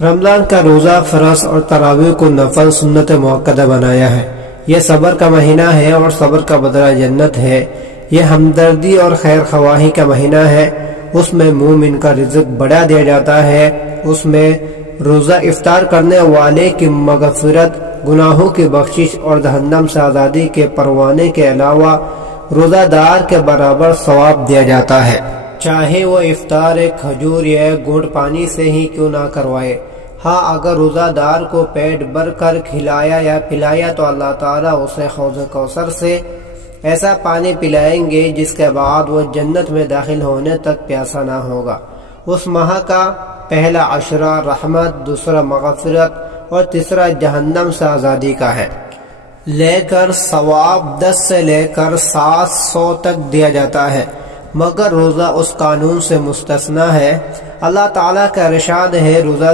رمضان کا روزہ فرض اور تراویح کو نفل سنت موقدہ بنایا ہے۔ یہ صبر کا مہینہ ہے اور صبر کا بدلہ جنت ہے۔ یہ ہمدردی اور خیر خواہی کا مہینہ ہے۔ اس میں مومن کا رزق بڑھا دیا جاتا ہے۔ اس میں روزہ افطار کرنے والے کی مغفرت، گناہوں کی بخشش اور جہنم سے آزادی کے پروانے کے علاوہ روزہ دار کے برابر ثواب دیا جاتا ہے، چاہے وہ افطار ایک کھجور یا ایک گھونٹ پانی سے ہی کیوں نہ کروائے۔ ہاں، اگر روزہ دار کو پیٹ بھر کر کھلایا یا پلایا تو اللہ تعالیٰ اسے حوض کوثر سے ایسا پانی پلائیں گے جس کے بعد وہ جنت میں داخل ہونے تک پیاسا نہ ہوگا۔ اس ماہ کا پہلا عشرہ رحمت، دوسرا مغفرت اور تیسرا جہنم سے آزادی کا ہے۔ لے کر ثواب 10 سے لے کر 700 تک دیا جاتا ہے، مگر روزہ اس قانون سے مستثنی ہے۔ اللہ تعالیٰ کا ارشاد ہے، روزہ